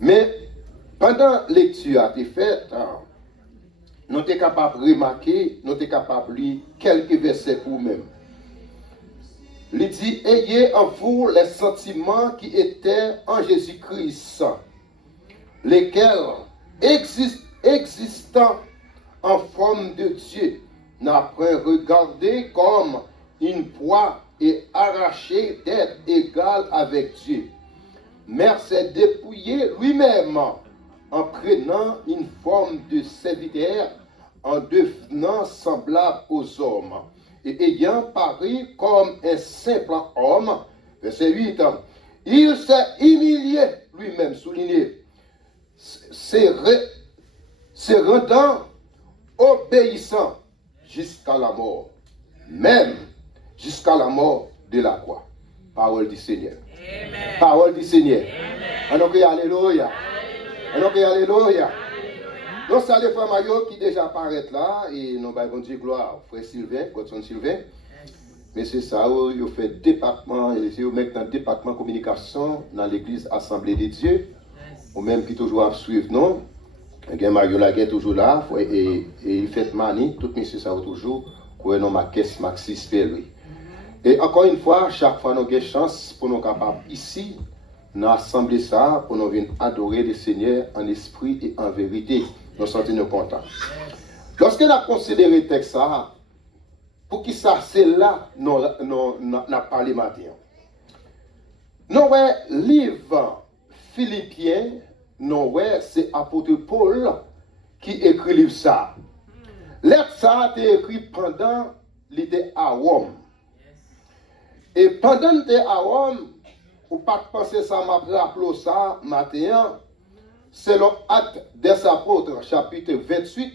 Mais pendant la lecture a été faite, nous sommes capables de remarquer, nous sommes capables de lire quelques versets pour nous-mêmes. Il dit, ayez en vous les sentiments qui étaient en Jésus-Christ, lesquels existant en forme de Dieu, n'a point regardé comme une proie et arraché d'être égal avec Dieu, mais s'est dépouillé lui-même en prenant une forme de serviteur, en devenant semblable aux hommes, et ayant paru comme un simple homme. Verset 8, il s'est humilié lui-même, souligné, se rendant obéissant jusqu'à la mort, même jusqu'à la mort de la croix. Parole du Seigneur. Amen. Parole du Seigneur. Alors que alléluia. Alors que alléluia. Nous saluons frère Mario qui déjà apparaît là et nous allons dire gloire frère Sylvain, Godson Sylvain. Mais c'est ça, il fait département, il met dans le département communication dans l'église Assemblée des Dieux, ou même qui toujours à suivre, non? Mario Laguet toujours là, et il fait manie, tout monsieur ça toujours, qu'on a ma caisse Maxis lui. Et encore une fois, chaque fois nous avons chance pour nous capables ici, nous assembler ça, pour nous venir adorer le Seigneur en esprit et en vérité. Nous sommes contents. Lorsque nous avons considéré le texte, pour qui ça, c'est là nous avons parlé matin. Nous avons livre Philippiens, c'est l'apôtre Paul qui écrit livre ça. Lettre ça a été écrit pendant qu'il était à Rome. Et pendant qu'il était à Rome, ou pas penser ça, m'a rappelé ça matin, c'est l'acte des apôtres, chapitre 28,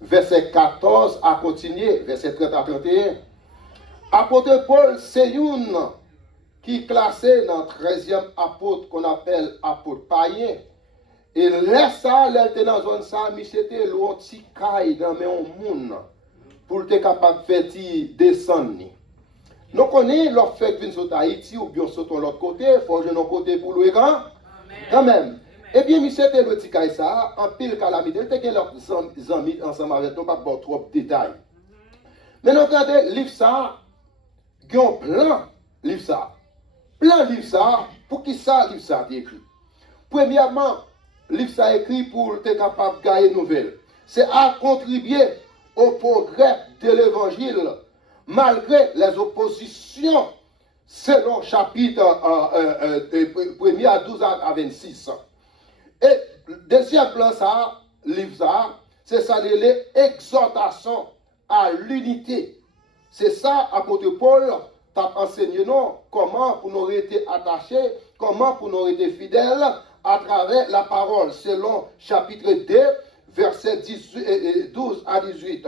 verset 14 à continuer, verset 30 à 31. Apôtre Paul, c'est une qui est classé dans le 13e apôtre qu'on appelle apôtre païen. Et laisse ça, elle était dans zone ça, mais c'était l'autre caille dans le monde pour être capable de faire descendre. Nous connaissons leur fait venir sur Haïti ou bien sur l'autre côté, il faut jouer notre côté pour le grand. Quand même. Eh bien, monsieur était le petit caille ça, en pile calamité, il était leurs amis ensemble avec nous, pas pour trop de détails. Mais nous regardons livre ça, il y a un plan livre ça. Plan livre ça, pour qui ça livre ça est écrit? Premièrement, livre ça écrit pour être capable de gagner une nouvelle. C'est à contribuer au progrès de l'évangile malgré les oppositions selon chapitre 1er à 12 à 26. Et deuxième plan ça, livre ça, c'est ça l'exhortation à l'unité. C'est ça, apôtre Paul t'a enseigné nous comment pour nous rester attachés, comment pour nous rester fidèles à travers la parole, selon chapitre 2, verset 12 à 18.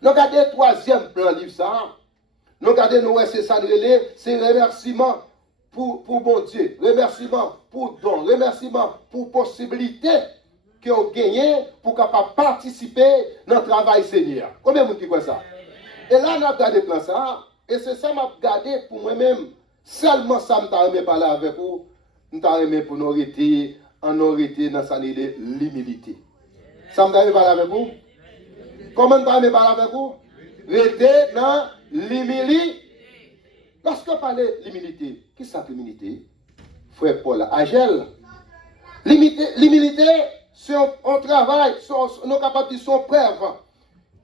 Nous regardons le troisième plan livre ça. Nous regardons, c'est ça, c'est remerciement pour bon Dieu, remerciement pour don, remerciement pour possibilité que vous gagnez pour capable participer dans le travail Seigneur. Combien de monde qui voit ça? Et là, nous avons regardé le plan ça, et c'est ça que je regardé pour moi-même. Seulement ça, je t'ai parler avec vous. Nous t'ai pour nous arrêter, dans sa l'humilité. Ça me parler avec vous? Comment nous parler avec vous? Rester dans l'humilité. Lorsque on parle de l'humilité, qui c'est l'humilité? Frère Paul, Agel. L'humilité, c'est un travail, nous capables de son preuve,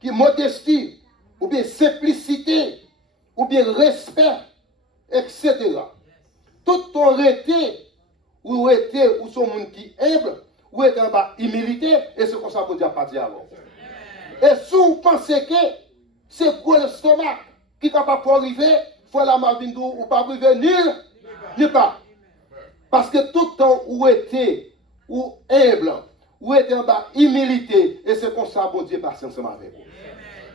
qui est modestie, ou bien simplicité, ou bien respect, etc. Tout ton rété, ou son monde qui est humble, ou est en bas humilité, et c'est comme ça qu'on dit à partir avant. Et si vous pensez que c'est pour l'estomac qui est capable d'arriver, il faut la mavindou ou pas arriver ni pas. Parce que tout le temps où était, ou humble, ou était en bas humilité, et c'est comme ça que Dieu passe ensemble avec vous.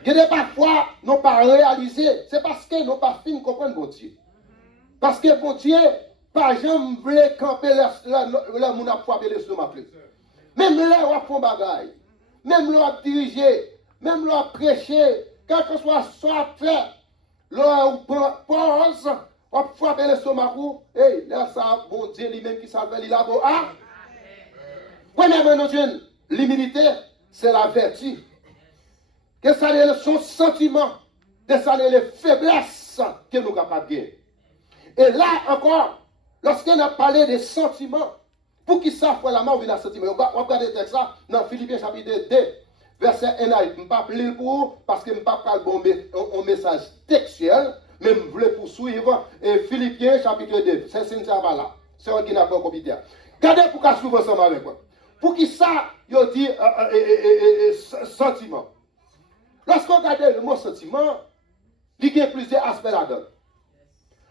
Il y a parfois, nous pas réalisé, c'est parce que nous pas fin comprendre bon Dieu. Parce que bon Dieu, pas jamais voulu camper le monde à frapper l'estomac. Même là, on fait bagaille. Même là, on diriger. Même là, on prêcher. Quel que soit fait, là, on pause, on frappe l'estomac. Et là, ça, bon Dieu lui-même qui s'appelle, il a beau. Ah, Premièrement, nous disons, l'humilité, c'est la vertu. Que ça est son sentiment, que ça est les faiblesses que nous sommes capables de gagner. Et là encore, lorsqu'on a parlé des sentiments, pour qui ça fait la mort, on vient à sentiment. On va regarder le texte là, dans Philippiens chapitre 2, verset 1 à 8. Je ne vais pas lire pour vous, parce que je ne vais pas parler un message textuel, mais je voulais poursuivre Philippiens chapitre 2. C'est ça là. C'est un qui n'a pas compris. Regardez pour qu'on suive ensemble avec moi. Pour qui ça, il dit sentiment. Lorsqu'on regarde le mot sentiment, il y a plusieurs aspects là-dedans.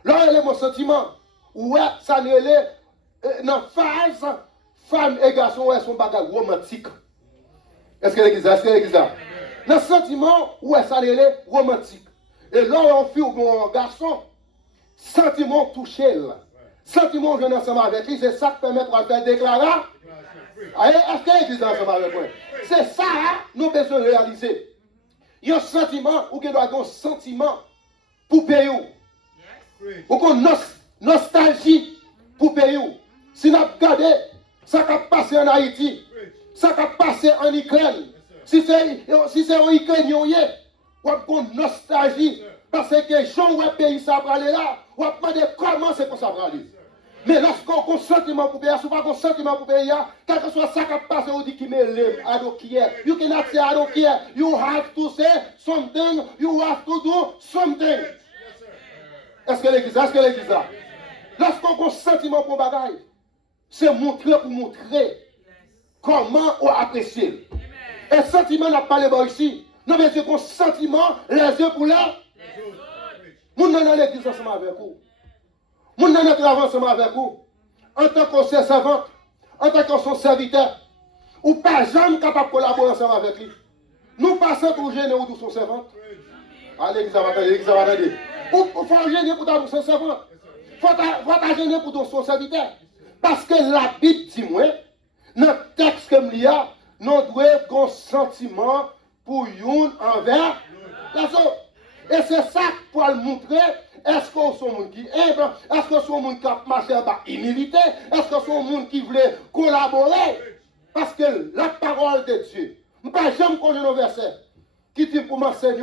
Là, le mot sentiment, ouais, ça n'est dans la phase, femme et garçon, ouais, son bagage romantique. Est-ce que l'église a? Dans le sentiment, ouais, ça n'est romantique. Et là, on fait un garçon, sentiment touché. Sentiment, je suis ensemble avec lui, c'est ça qui permet de faire déclarer. Est-ce que l'église est ensemble avec moi? C'est ça, nous devons besoin de réaliser. Il y a un sentiment, ou qu'il doit avoir un sentiment pour payer. Ou qu'on nostalgie pour payer. Si nous regardons, ça qui a passé en Haïti, ça qui a passé en Ukraine, si c'est en Ukraine, on a une nostalgie. Parce que les gens qui pays ça va aller là, on va demander comment c'est que ça va aller. Mais lorsqu'on a un sentiment pour payer, si on n'a pas un sentiment pour payer, quel que soit ça qui a passé, on dit qu'il me lève, I don't care. You cannot say I don't care. You have to say something, you have to do something. Est-ce que l'église a? Lorsqu'on a un sentiment pour bagaille, c'est montrer pour montrer comment on apprécie. Et le sentiment n'a pas les ici. Non, mais c'est un sentiment, les yeux pour là. Nous sommes dans l'église ensemble avec vous. Nous sommes dans notre travail ensemble avec vous. En tant qu'on servante, en tant qu'on son serviteur, ou pas jamais capable de collaborer ensemble avec lui. Nous passons pour gêner ou pour son servante. Allez, l'église va attendre. Ou faut gêner pour ton servant. Faut gêner pour ton serviteur. Parce que la Bible dit moi, dans le texte comme il y a, nous devons avoir un sentiment pour une envers la autre. Et c'est ça pour le montrer. Est-ce qu'on est un monde qui aime? Est-ce qu'on est un monde qui a marché par humilité? Est-ce qu'on est un monde qui voulait collaborer? Parce que la parole de Dieu, je ne vais pas jamais connaître un verset qui dit pour m'enseigner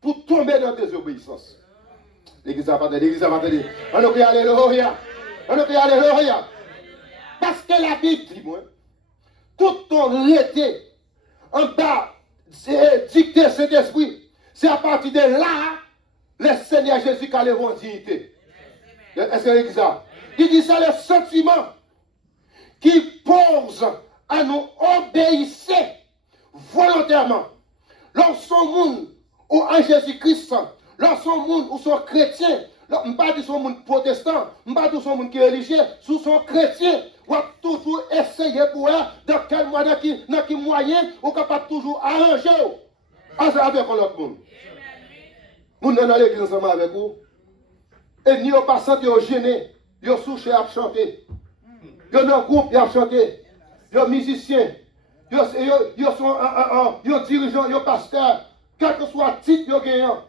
pour tomber dans tes obéissances. L'église va pas dire. On a crié alléluia. Parce que la Bible dit, moi, tout ton rété en bas, c'est dicté cet esprit. C'est à partir de là, le Seigneur Jésus qui a levé en dignité. Est-ce que l'église a? Il dit ça, le sentiment qui pose à nous obéir volontairement. Lorsqu'on monde ou en Jésus-Christ, lorsqu'on monde ou sont chrétiens, je ne pas dire son monde protestant, je ne pas dire son monde qui est religieux, sous son chrétien, on va toujours essayer pour eux, dans quel moyen, dans quel moyen, on est capable toujours arranger avec l'autre monde. Nous sommes dans l'église ensemble avec vous. Et nous ne pas senti gêné, nous sommes souchés à chanter. Nous sommes dans un groupe à chanter. Nous sommes musiciens. Nous sommes dirigeants, nous pasteurs. Quel que soit le titre nous gagnons.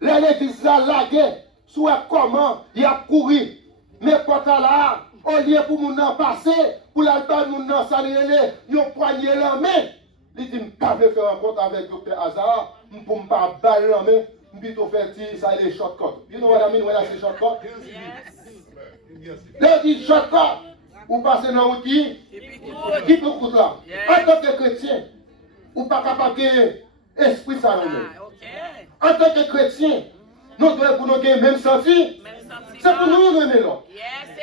L'église a lagué. Soit comment il a couru. Mais quand là, au lieu pour nous passer, pour l'album nous saluer, nous poigner la main. Il dit, je ne peux pas faire rencontre avec Dr. Hazard, je ne peux pas baller la main. Je peux faire ça, il est shortcut. You know what I mean when I say shortcut? Là, il dit shortcut. Ou passez dans l'outil, qui peut coûter là. En tant que chrétien, ou pas capable de esprit ça nous. En tant que chrétien, nous devons pour nous gagner même senti. C'est pour nous aimer là.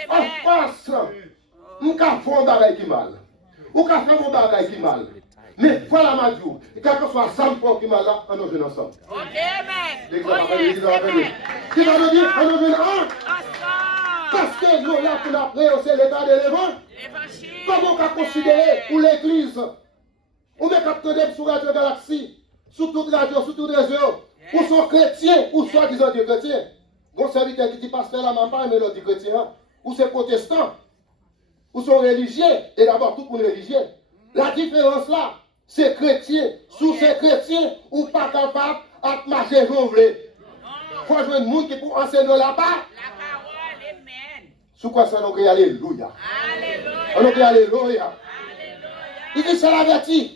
En face, nous avons fait un bagage qui mal. Ou avons fait un bagage qui mal. Mais voilà ma Dieu, quel que soit ça qui m'a là, on nous joue ensemble. Ok, amen. Qui va nous dire, on nous joue ensemble. Parce que nous, là, pour l'après, c'est l'état de l'évangile. Comment on va considérer pour l'église? On met capteur sur Radio Galaxie, sur toute radio, sur tout réseau. Ou sont chrétiens, ou soit disant des chrétiens. Bon serviteur qui dit pasteur là, ma femme, mais l'autre dit chrétien. Ou c'est protestant, ou sont religieux, et d'abord tout pour les religieux. La différence là, c'est chrétien. Sous ces chrétiens, ou pas capable de marcher jonglé. Il faut jouer un monde qui peut enseigner là-bas. La parole, amen. Sous quoi ça nous crie alléluia. Alléluia. On nous crie alléluia. Il dit c'est la vertu.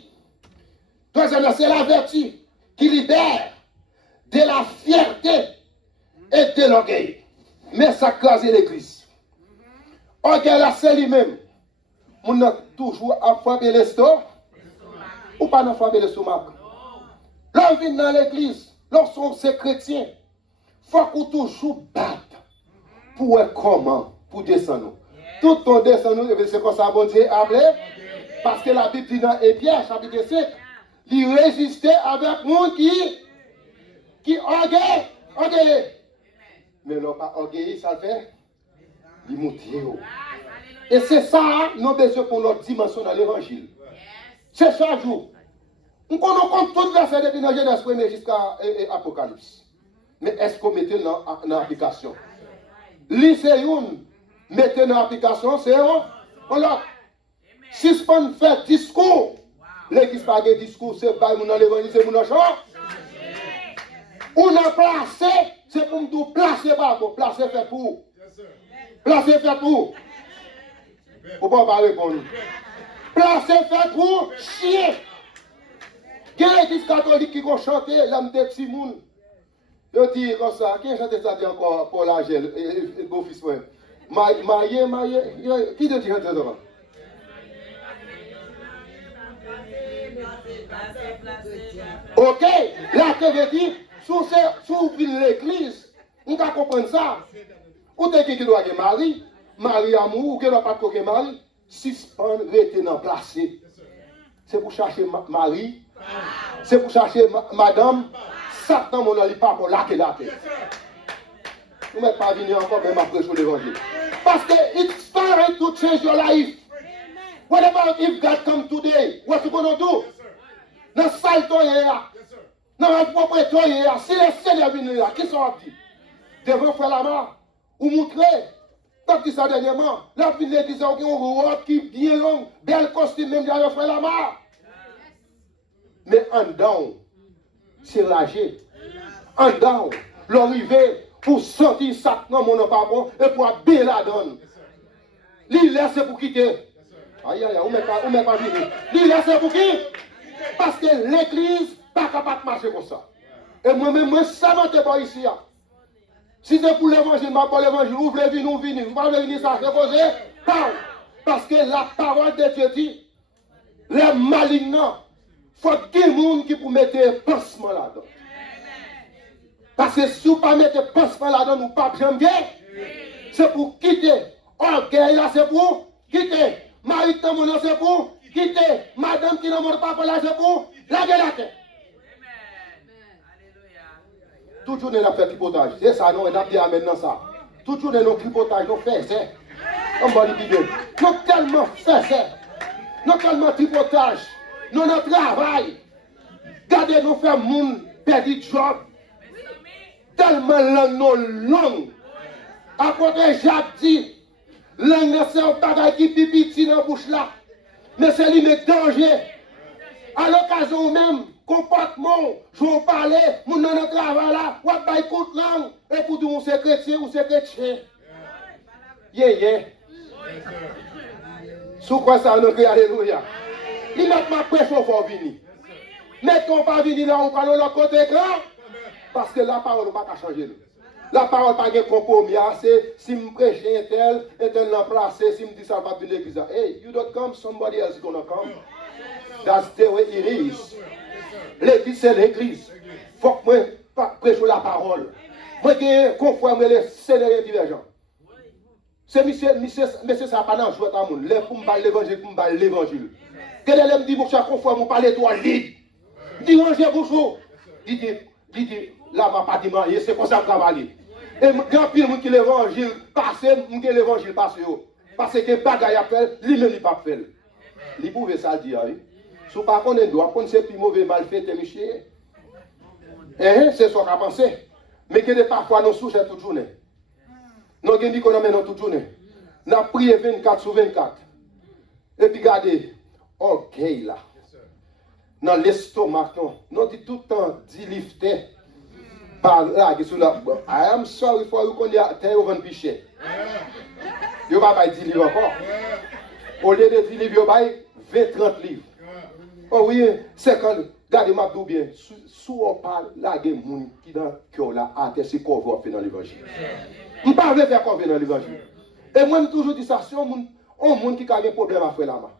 Troisièmement, c'est la vertu qui libère de la fierté et de l'orgueil. Mais ça crase l'église. Orgueil là, c'est lui-même. On a toujours à frapper l'estomac ou pas à frapper l'estomac. L'homme vient dans l'église, lorsqu'on est chrétien, il faut qu'on toujours batte pour être comment, pour descendre. Tout ton descendre, c'est comme ça, bon Dieu, appelé. Parce que la Bible dit dans Épierre, chapitre 5, il résistait avec monde qui orgueillé. Mais non, pas orgueillé, ça le fait. Il monte. Et c'est ça, nous besoin pour notre dimension dans l'évangile. C'est chaque jour. On compte tout verset depuis la Genèse 1 jusqu'à Apocalypse. Mais est-ce qu'on mette dans l'application? Lycéen, mettez dans l'application, c'est l'autre. Si on fait discours, l'église pas de discours, c'est pas mon l'évangile, c'est mon champ. On a placé, c'est pour nous placer pas pour placer fait pour. Placer fait pour. Faut pas répondre. Placer fait pour chier. Quelle église catholique qui va chanter l'âme des petits mouns? Je dis comme ça, qui chante ça dit encore pour l'Angèle, et beau-fils frère? Marié, qui te dit chanter ça? Ok, là que je dis, si vous venez l'église, on va comprendre ça. Ou t'es qui doit être Marie amour, ou qui doit pas être Marie, si on reste dans placé. C'est pour chercher Marie, c'est pour chercher madame, Satan mon ali pas pour laquer. Vous n'êtes pas venu encore même après sur l'évangile. Parce que it's time to change your life. What about if God come today? What you gonna do? Dans salle toi là. Dans la propre toi là. Si le Seigneur vient là, qui sont dit? Devant faire la main ou montrer. Tant que ça dernièrement, la vie de l'église a une robe qui est bien longue, bel costume même d'aller faire la main. Mais en down, c'est ragé. En down, l'arrivée pour sentir ça dans mon pardon et pour bien la donne. L'île c'est pour quitter. Aïe aïe, on ne met pas venir. L'île c'est pour qui? Parce que l'église n'est pas capable de marcher comme ça. Et moi-même, moi, ça m'a été pas ici. Si c'est pour l'évangile, je pas l'évangile, vous voulez venir, vous venez. Vous ne pouvez pas venir ça, c'est posé. Parce que la parole de Dieu dit, les malignants, il faut qu'il y ait des gens qui pour mettre un pansement là-dedans. Parce que si vous ne pas mettre un pansement là-dedans, vous ne pouvez pas jamais. C'est pour quitter. Orgueil là, c'est pour quitter. Marie qui n'a c'est pour quitter. Madame qui n'a pas là, c'est pour la gueule. Toujours nous avons fait tripotage. C'est ça, nous avons dit maintenant ça. Toujours nous avons tripotage, nous faisons ça. Nous avons tellement fait ça. Nous avons tellement tripotage. Nous avons travail. Regardez, nous faisons moun perdu job. Tellement long. Après, Jacques dit, langue c'est un bagage qui pipi dans la bouche là. Mais c'est lui le danger. À l'occasion même, comportement, je vais parler, mon nom de travail là, ou pas écoute langue, et pour dire c'est chrétien ou c'est chrétien. Yeah. Sous quoi ça, on crie alléluia. Il n'a pas prêché au fort venir. Mettons pas venir là, on parle de l'autre côté grand, parce que la parole ne va pas changer. La parole n'a pas de compromis. C'est si je prêche un tel l'a placé, si je dis ça va venir l'église. Hey, you don't come, somebody else is going to come. That's the way it is. L'église, c'est l'église. Il faut que moi prêche la parole. Moi, je conforme les scénarios divergents. C'est monsieur, ça pas dans jouer à monde. Pour me parler l'évangile, pour me parler l'évangile. Quel est le dit, mon cher, conforme, vous parlez toi libre. Dis, rangez bouchon. Dis, là, ma pas dit marié, c'est comme ça que travailler. Et quand pile qui l'évangile passe, l'évangile passe. Parce que bagaille a fait, lui-même, il pas fait. Il pouvait ça dire, oui. Si vous ne connaissez pas, vous connaissez plus mauvais mal fait, monsieur. C'est ce qu'on a pensé. Mais que parfois, nous souchons toute journée. Nous avons dit qu'on a maintenant toute journée. Nous avons prié 24 sur 24. Et puis, regardez, ok là. Dans l'estomac, nous avons dit tout le temps, dit lifter. Par là, sur la. I am sorry for you, qu'on y a terre au vent piché. Vous ne pouvez pas dire livres encore. Au lieu de 10 livres, vous avez 20-30 livres. Oh oui, c'est quand, regardez-moi bien, sous on parle, là, il y a des gens qui dans le cœur là, c'est qu'on va faire dans l'évangile. Je ne parle pas faire qu'on va dans l'évangile. Et moi, je toujours dit ça, si on monde qui a un problème à faire là-bas.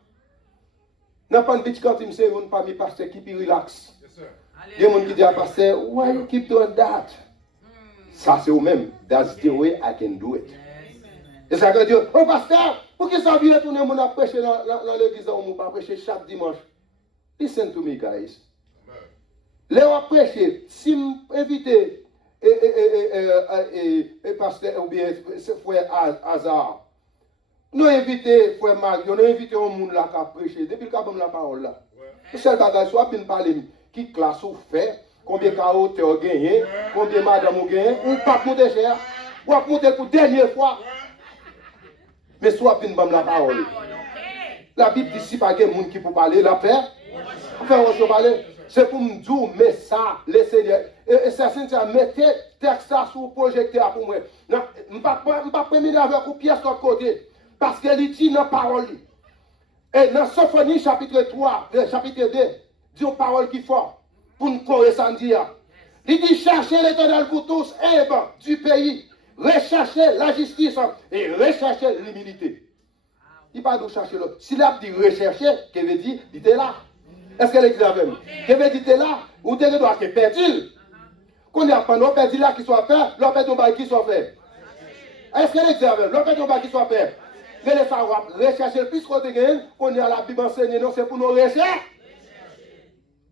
Dans pas un petit quand il me dit, on pas mes pasteurs qui relax. Il y a des gens qui disent à pasteur, why you keep doing that? Ça c'est eux-mêmes. That's the way I can do it. Et ça veut dire, oh pasteur, pour qui ça vient retourner mon prêcher dans l'église où on va prêcher chaque dimanche? Listen to me, guys. Les on prêcher, si m'invite pasteur ou bien frère Hazard, nous invitons frère Mario, nous invitons un monde là qui a prêché depuis le cas de la parole là. C'est le bagage, soit bien parler qui classe ou fait, combien de carottes ont gagné, combien de madame ont gagné, ou pas monter cher, ou pas monter pour la dernière fois. Mais soit bien la parole. La Bible dit si pas de monde qui peut parler, la paix. Enfin, on se parler. C'est pour me dire, mais ça, les seigneurs. Et ça, c'est ça, mettez texte ça sur le projecteur pour moi. Je ne vais pas préminer avec une pièce de l'autre côté. Parce qu'elle dit dans la parole. Et dans Sophonie, chapitre 3, chapitre 2, dit une parole qui est forte. Pour nous correspondre. Il dit cherchez l'Éternel pour tous, du pays. Recherchez la justice et recherchez l'humilité. Il ne parle pas de chercher l'autre. S'il a dit rechercher, qu'est-ce qu'il veut dire? Il était là. Est-ce qu'elle est la même? Qu'est-ce qu'il veut dire? Il était là. Ou tu dois être perdu. Qu'on a pas non perdu là qui soit fait, l'on perd ton bail qui soit fait. Est-ce qu'elle est la même? L'on perd ton bail qui soit fait. Mais les savoir rechercher le plus qu'on a, qu'on a la Bible enseignée, non, c'est pour nous rechercher.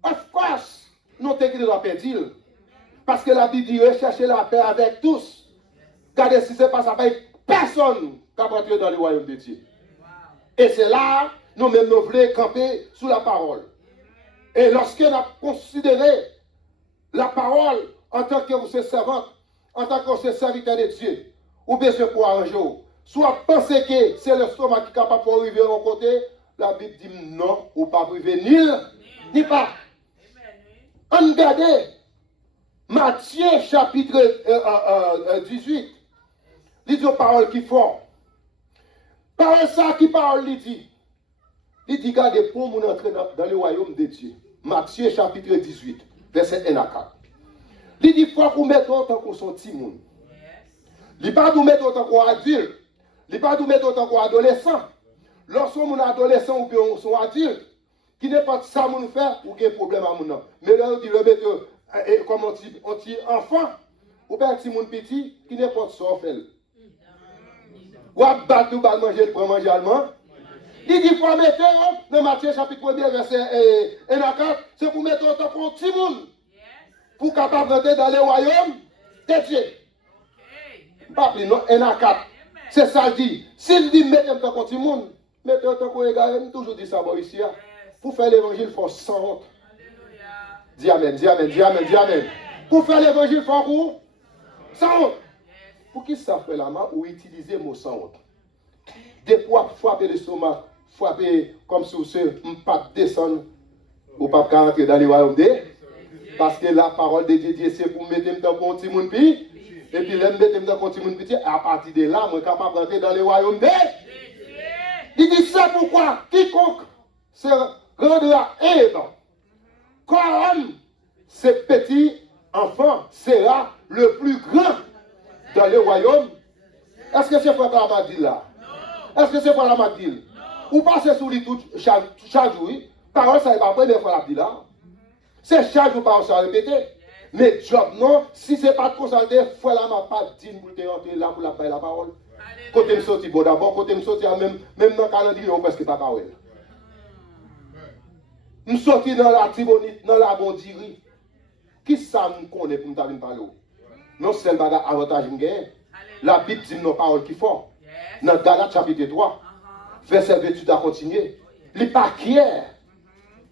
Of course, nous ne doit perdre. Parce que la Bible dit rechercher la paix avec tous. Regardez si ce n'est pas ça, personne qui va entrer dans le royaume de Dieu. Et c'est là, nous-mêmes, nous voulons camper sous la parole. Et lorsque nous avons considéré la parole en tant que vous êtes servante, en tant que vous êtes serviteur de Dieu, ou bien c'est pour un jour, soit penser que c'est le stomac qui est capable de arriver à un côté, la Bible dit non, ou pas arriver ni pas. On regarde Matthieu chapitre 18. Il dit aux paroles qui font. Parole ça qui parle, il dit. Il dit, regardez, pour nous entrer dans le royaume de Dieu. Matthieu chapitre 18, verset 1 à 4. Il dit, il faut que vous mettez autant qu'on son petit monde. Il ne pas nous mettre autant qu'on adulte. Il ne pas nous mettre autant qu'on adolescent. Lorsqu'on est adolescent ou bien on sont adulte, qui n'est pas ça nous faire ou qu'il y a un problème à nous. Mais là, on dit, le mettre comme un petit enfant ou bien un petit monde petit qui n'est pas ça fait. Ou à battre ou à manger, le manger allemand. Il dit qu'il faut mettre dans Matthier chapitre 1 verset 1 à 4, c'est pour mettre autant pour un petit monde. Pour capable rentrer dans le royaume de Dieu. Pas plus, non, 1 à 4. C'est ça qu'il dit. S'il dit mettez autant pour un petit monde, mettez autant pour égaler, je toujours dit ça ici. Pour faire l'évangile, il faut sans honte. Dis amen, dis amen, dis amen, dis amen. Pour faire l'évangile, il faut sans honte. Pour qui ça fait la main ou utiliser le mot sans honte? Des fois, frapper l'estomac, frapper comme si vous ne pas descendre ou pas rentrer dans les royaumes de Dieu. Parce que la parole de Dieu, c'est pour mettre dans un petit monde petit. Et puis, là, mettre dans un petit monde petit, à partir de là, je suis capable de rentrer dans les royaumes de Dieu. Il dit ça pourquoi quiconque se rendra aimant, comme ce petit enfant sera le plus grand dans le royaume. Est-ce que c'est pour la Magdile là? Est-ce que c'est pour la Magdile? Ou passez sur lui tout chaque jour? Parole, ça n'est pas la première fois la dit là. C'est chaque jour parole, ça répéter. Mais job non, si ce n'est pas de consulter, il faut la ma pas dire pour te rentrer là pour la paix la parole. Côté me sorti bon d'abord, côté me sorti même dans le calendrier, on presque pas parole. Je suis sorti dans la tibonite, dans la bondirie. Qui ça me connaît pour me parler? Non, c'est un avantage que j'ai. La Bible dit nos paroles qui font. Dans Galates chapitre 3, verset 28 à continuer. Les pas quiers,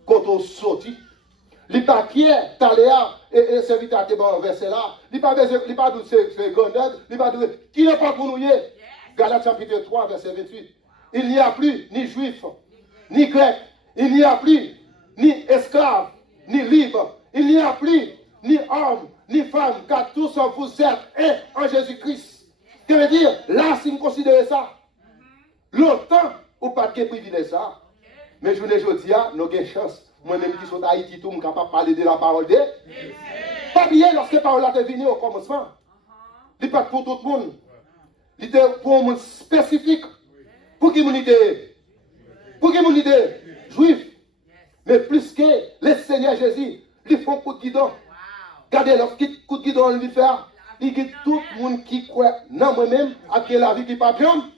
quand on sortit, les pas quiers, Taléa et serviteur à tes bons verset là, les pas de ces grenades, les pas de qui n'est pas pour nous y est. Galates chapitre 3, verset 28. Il n'y a plus ni juif, ni grec, il n'y a plus ni esclave, ni libre, il n'y a plus ni homme, ni femme, car tous vous êtes un en Jésus-Christ. Ça veut dire, là, si vous considérez ça, longtemps, ou pas de privilège ça, mais je vous dis, nous avons une chance Moi-même qui suis d'Haïti, tout, je suis capable de parler de la parole de. Pas oublier, lorsque la parole est venue au commencement, il n'est pas pour tout le monde. Il était pour un monde spécifique. Pour qui l'unité? Pour qui l'unité? Juif. Mais plus que le Seigneur Jésus, ils font coup de guidon. Regardez, lorsqu'il coup de guidon, il fait, il dit tout le monde qui croit dans moi-même, avec la vie qui n'est pas bien,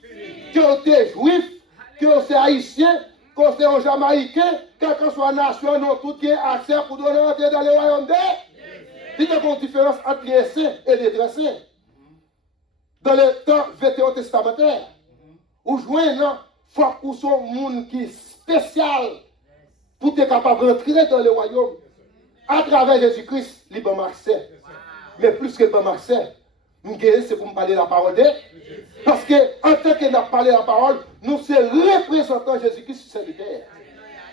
que tu es juif, que tu es haïtien, que tu es jamaïcain, quelle que soit la nation, non, tout qui est assez pour donner entrer dans le royaume de. Il y a une différence entre les saints et les très saints. Dans le temps vétéran testamentaire, ou joignent, il faut que soit un monde qui est spécial pour être capable de rentrer dans le royaume. À travers Jésus-Christ, il bon accès. Mais plus que le bon accès, c'est pour me parler la parole de. Parce que en tant que nous parlé la parole, nous sommes représentants de Jésus-Christ sur cette terre.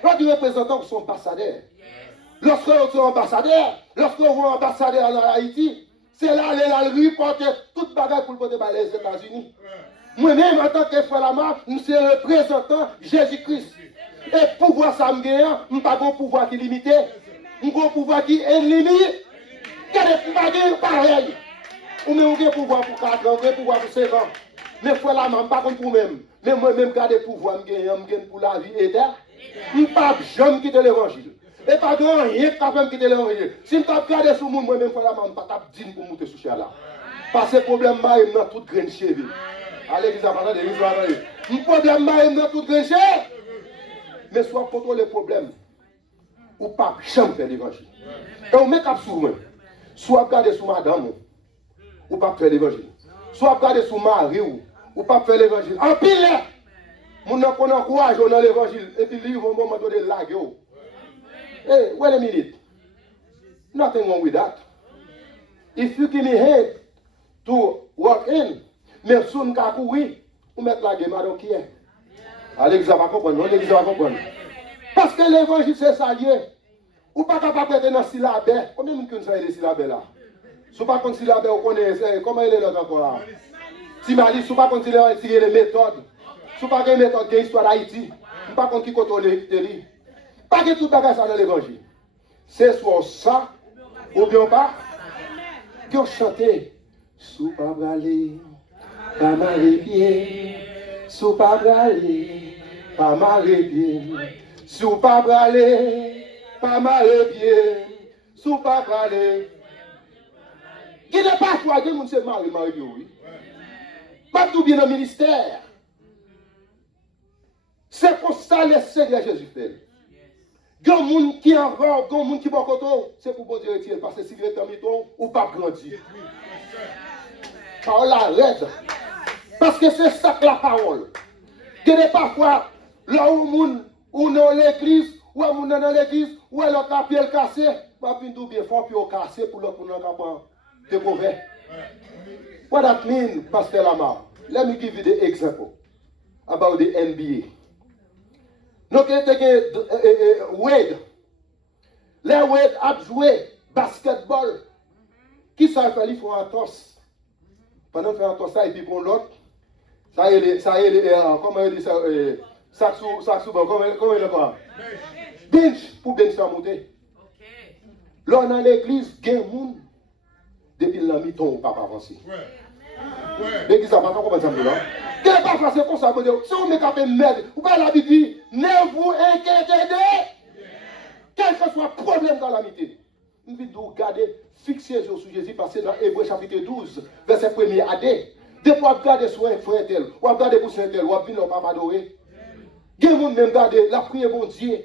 Quand nous représentons, nous sommes ambassadeurs. Lorsque nous sommes ambassadeurs, lorsque nous sommes ambassadeurs en Haïti, c'est là aller reporter toute bagarre pour le côté les États-Unis. Moi-même, en tant que frère Lamar, nous sommes représentants de Jésus-Christ. Et pouvoir ça me gagne, nous n'avons pas un pouvoir qui est limité. Nous avons un pouvoir qui est limité. Quel est le pouvoir pareil? Ou même un pouvoir pour 4 ans, un pouvoir pour 5 ans. Mais frère Lamar, pas comme pour même. Mais moi-même, garder pouvoir, je gagne pour la vie éternelle. Je ne peux pas jamais quitter l'évangile. Et pas de rien qui peut quitter l'évangile. Si je ne garde sur moi, moi-même, frère Lamar, je ne peux pas dire pour monter sur là. Parce que le problème, c'est dans toute graine cheville. Allez, vous avez dit, le problème, c'est dans toute graine cheville. Mais soit contrôler le problème, ou pas jamais faire l'évangile. Et on met cap sur moi. Soit garder sur madame, ou pas faire l'évangile. Soit garder sur mari, ou pas faire l'évangile. En pile, mon qu'on encourage dans l'évangile, et puis ils vont moment donné laguer. Hey, wait a minute. Nothing wrong with that. If you give me head to walk in, mais soon qu'à courir, ou mettre la game, I don't care. Allez, vous allez comprendre, l'église va comprendre. Parce que l'évangile, c'est ça lié. Ou pas capable d'être dans le syllabe. Combien de gens connaissent les syllabes là? Si vous ne connaissez pas les syllabes, vous connaissez comment il est là encore là? Si vous ne connaissez pas les méthodes, si vous ne connaissez pas les méthodes de l'histoire d'Haïti, vous ne connaissez pas qui contrôle les. Pas que tout bagage ça dans l'évangile. C'est soit ça, ou bien pas, que chanter. Sous pas bralé, pas mal les pieds. Sous pas bralé, pas mal les pieds. Sous pas bralé, pas mal les pieds. Sous pas bralé. Qui n'est pas choisi, mon c'est Marie, oui. Pas tout bien dans le ministère. C'est pour ça que le Seigneur Jésus fait. Il y a des gens qui ont encore, il y a des gens qui ont c'est pour bon Dieu retirer. Parce que si vous êtes en miton, ou pas grandir. Parole arrête. Parce que c'est ça que la parole. Il y a parfois, là où on est dans l'église, ou on est dans l'église, ou elle a un pied cassé, pas bien tout bien fort, puis on cassé pour l'autre, on est capable de découvrir. What that means, Pasteur Lamar? Let me give you the example about the NBA. Nous avons Wade. Les Wade a joué basketball. Qui ça fait? Il faut un toss. Pendant qu'il fait un toss, ça, et puis pour l'autre, ça est, comment il dit ça? Ça sous, comment il est quoi? Bench, pour bench ça monter. Là, dans l'église, il y a des gens, depuis le mi-temps, on ne peut pas avancer. L'église n'a pas compris ça. Quel n'est pas facile pour ça? Si on met capé merde, vous parlez la Bible, ne vous inquiétez de quel que soit le problème dans la mité. Vous devez regarder, fixer sur Jésus, parce que dans Hébreu chapitre 12, verset 1er à 2, depuis vous regardez sur un frère tel, vous regardez pour un tel, vous venez au papa adoré. Il y a des gens même garder la prière bon Dieu,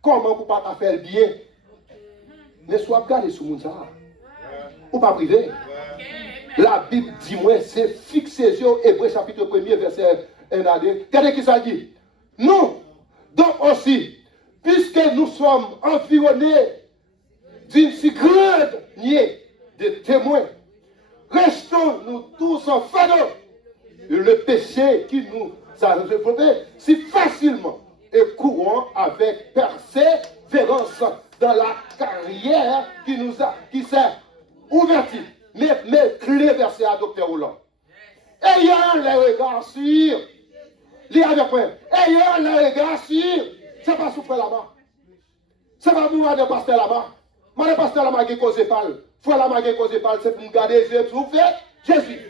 comment pour ne pas faire le bien. Mais soit regardez sur mon ça, ou pas privé. La Bible dit, moi, c'est fixé sur Hébreu chapitre 1er, verset 1 à 2. Regardez qui ça dit. Nous, donc aussi, puisque nous sommes environnés d'une si grande nuée de témoins, restons nous tous en fardeau. Le péché qui nous a développé si facilement et courons avec persévérance dans la carrière qui s'est ouverte. Mais clé versé à Docteur Roland. Ayant les regards sur, ayant les regards sur, c'est pas souffrir là-bas. C'est pas pour moi de pasteur là-bas. Moi, le pasteur là-bas qui cause parle. Frère là-bas qui cause parle, c'est pour me garder les yeux sur Jésus.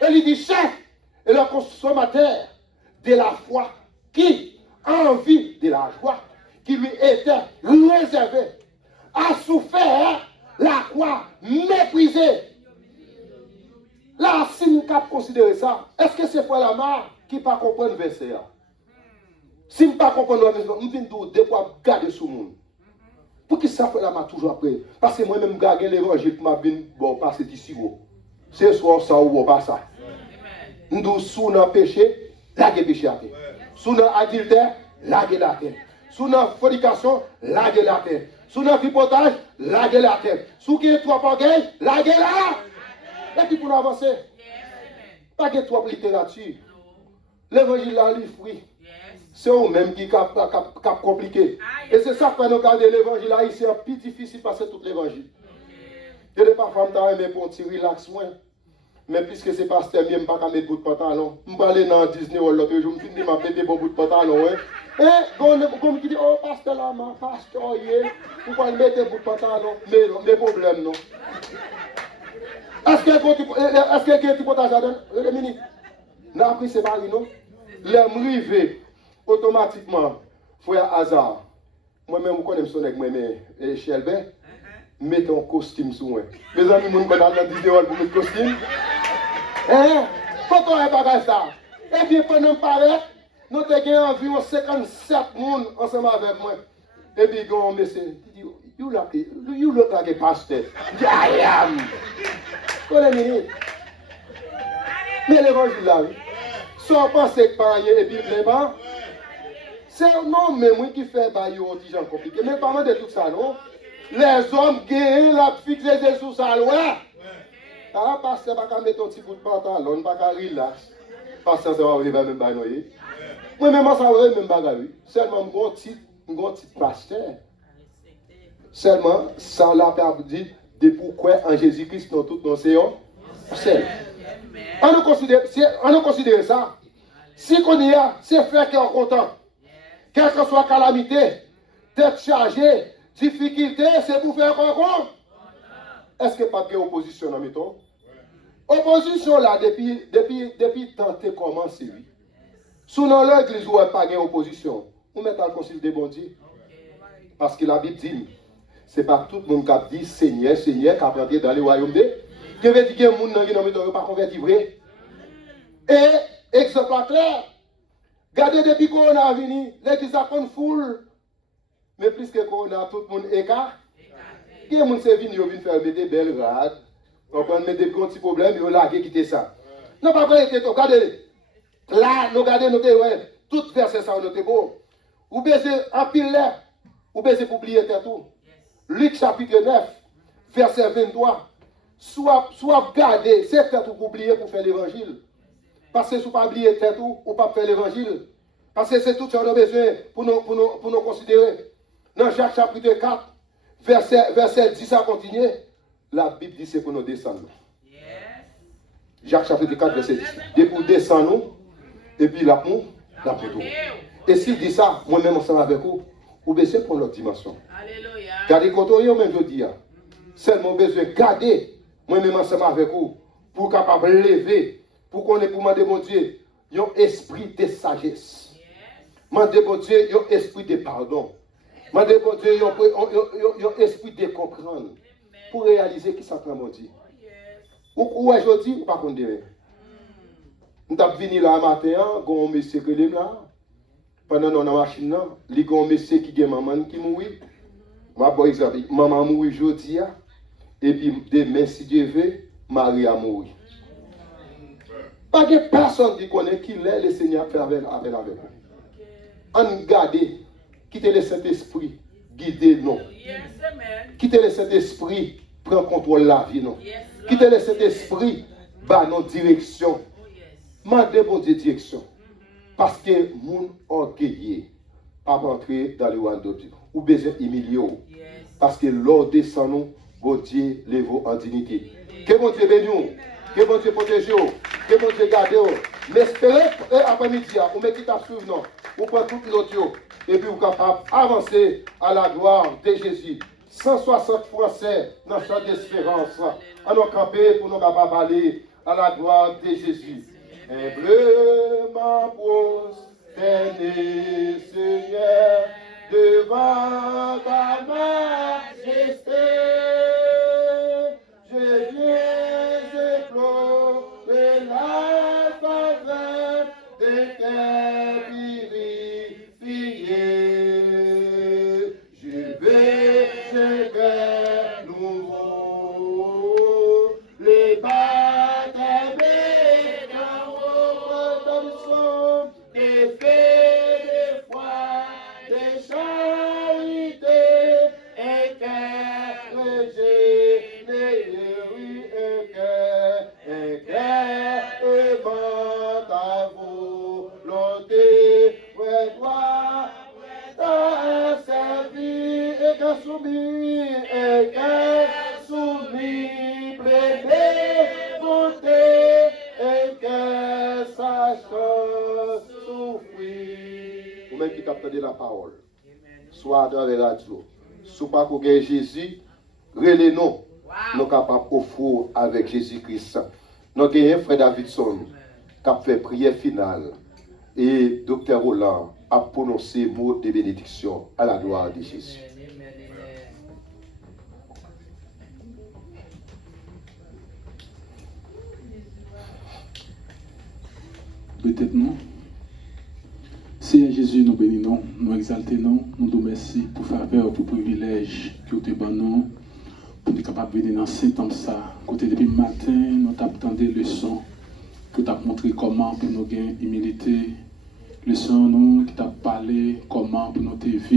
Et il dit, chef, et le consommateur de la foi qui a envie de la joie qui lui était réservée a souffert la croix méprisée. Là, si nous considérons ça, est-ce que c'est frère là-bas qui ne pas comprendre le verset? Si je ne pas comprendre le verset, je viens de quoi garder sur le monde. Pour qui ça fait là toujours après? Parce que moi-même, je regarde l'évangile pour m'abîmer, bon, passer d'ici. C'est soit ça ou pas ça. Nous sous nos péchés, laguer péché à terre. Sous nos adultère, laguer la terre. Sous nos fornication, laguer la terre. Sous nos tripotage, laguer la terre. Sous qui est trois orgueil, laguer la. Et puis pour avancer, pas que trois littérature. L'évangile là, il fruit. C'est eux-mêmes qui sont compliqués. Et c'est ça que nous regardons l'évangile là, c'est un peu difficile de passer tout l'évangile. Je ne sais pas si pour un petit relax moins. Mais puisque c'est pasteur, je ne vais pas mettre bout de pantalon. Je vais aller dans Disney World l'autre jour, je me dis, je vais mettre bout de pantalon. Et comme qui dit, oh pasteur là, pasteur, vous pouvez mettre bout de pantalon. Mais non, des problèmes non. Est-ce qu'il y a un petit potage à donner? Mini. Non, après c'est pas non. L'aime rivé automatiquement, frère hasard. Moi-même, vous connaissez son avec moi-même, Shelbert. Mettez un costume sur moi. Mes amis, vous connaissez dans Disney World pour mettre costume. Pourquoi on pas ça? Eh bien, pendant que paraît, nous avons environ 57 personnes ensemble avec moi. Et puis, quand on me dit, you look like a pastor. Je dis, I am. Connaissez-vous? Mais l'évangile là, sans penser que par et puis les pas, c'est non, mais moi qui fait baillot, des gens compliqués. Mais pas mal de tout ça, non? Les hommes gagnent la fixer sous sa loi. Ah, parce que pas mettre un petit bout de pantalon, pas qu'à relax. Parce que ça va arriver même pas noyer. Moi même ça va même pas oui. Seulement un petit pasteur. Seulement ça l'a dit de pourquoi en Jésus-Christ dans tout nos séances. On nous considère ça. Si qu'on y a, c'est frère qui est content. Quelle que soit calamité, tête chargée, difficulté, c'est pour faire quoi? Est-ce que pas de opposition dans le temps? Opposition là, depuis tant que commencé, oui. Sous l'église, où il n'y a pas d'opposition, on met dans le concile des bons dieux. Parce que la Bible dit, ce n'est pas tout le monde qui dit Seigneur, Seigneur, qui a rentré dans le royaume de Dieu. Que veut dire que le monde n'a pas converti vrai? Et, exemple clair, regardez depuis qu'on a venu, l'église a une foule. Mais plus que Corona, tout le monde écart. Qui est le monde qui vient faire des belles rades? On va mettre des petits problèmes, ils vont larguer, quitter ça. Non, pas vrai, regardez. Là, nous regardons, nous avons tout verset ça, nous avons beau. Ou baisez en pile là, ou baisez pour oublier tout. Luc chapitre 9, verset 23. Soit garder, c'est tout pour oublier pour faire l'évangile. Parce que si vous ne pas oublier tout, ou pas faire l'évangile. Parce que c'est tout ce qu'on a besoin pour nous considérer. Dans Jacques chapitre 4, verset 10 à continuer, la Bible dit c'est pour nous descendre. Jacques chapitre 4, verset 10. Et pour descendre nous, et puis la pour nous. Et s'il dit ça, moi-même ensemble avec vous, vous baissez pour notre dimension. Gardez quand on même je dis, seulement besoin de garder, moi-même ensemble avec vous, pour capable de lever, pour qu'on ait pour demander mon Dieu, un esprit de sagesse. Demander mon Dieu, un esprit de pardon. Demander mon Dieu, un esprit de comprendre. Pour réaliser qui ça prend mon Dieu. Ou aujourd'hui, ou pas qu'on dirait. Nous sommes venus là matin, on a un monsieur qui est là. Pendant dans la machine, il y a un monsieur qui a maman qui mourit. Par exemple, maman mourit aujourd'hui. Et puis demain, si Dieu veut, Marie a mouru. Pas de personne qui connaît qui est le Seigneur fait avec nous. On garde, quittez le Saint-Esprit, guidez nous. Quittez le Saint-Esprit, prend contrôle de la vie. Quittez le Saint-Esprit, bah nos directions. Mandez pour des directions. Parce que mon orgueil pas rentrer dans le royaume de Dieu. Ou besoin humilier. Parce que l'ordre descend nous, bon Dieu lève en dignité. Que bon Dieu bénisse, que bon Dieu protège, que bon Dieu garde. Mais espérez après-midi, on met qui t'a suivi non. vous prenez toute l'audio, et puis vous êtes capable d'avancer à la gloire de Jésus. 160 Français dans le champ d'espérance. À nos campés pour nous capables aller à la gloire de Jésus. Humblement prosterné, Seigneur, devant ta majesté, je viens déplorer la faveur de cœurs purifiés. Je veux ce cœur nouveau, les baptêmes d'en haut, des faits, des foi, des charité, un cœur régénéré, oui, un cœur aimant ta volonté, ouais, toi, t'as servi, et qu'un soumis, plein de bonté, et que sache souffrir. Vous-même qui t'attendez la parole, soit dans les radios, soit pas qu'on gagne Jésus, relais-nous, nous capables d'offrir avec Jésus-Christ. Nous avons frère Davidson qui a fait prière finale et Dr. Roland a prononcé mot de bénédiction à la gloire de Jésus. Peut-être non. Seigneur Jésus, nous bénissons, nous exaltons, nous te merci pour faveur, pour privilège que tu as nous, pour être capable de venir dans ce temps ça. Côté depuis le matin, nous t'attendons des leçons, que tu as montré comment pour nous gagner humilité, leçons nous qui t'a parlé comment pour nous te vivre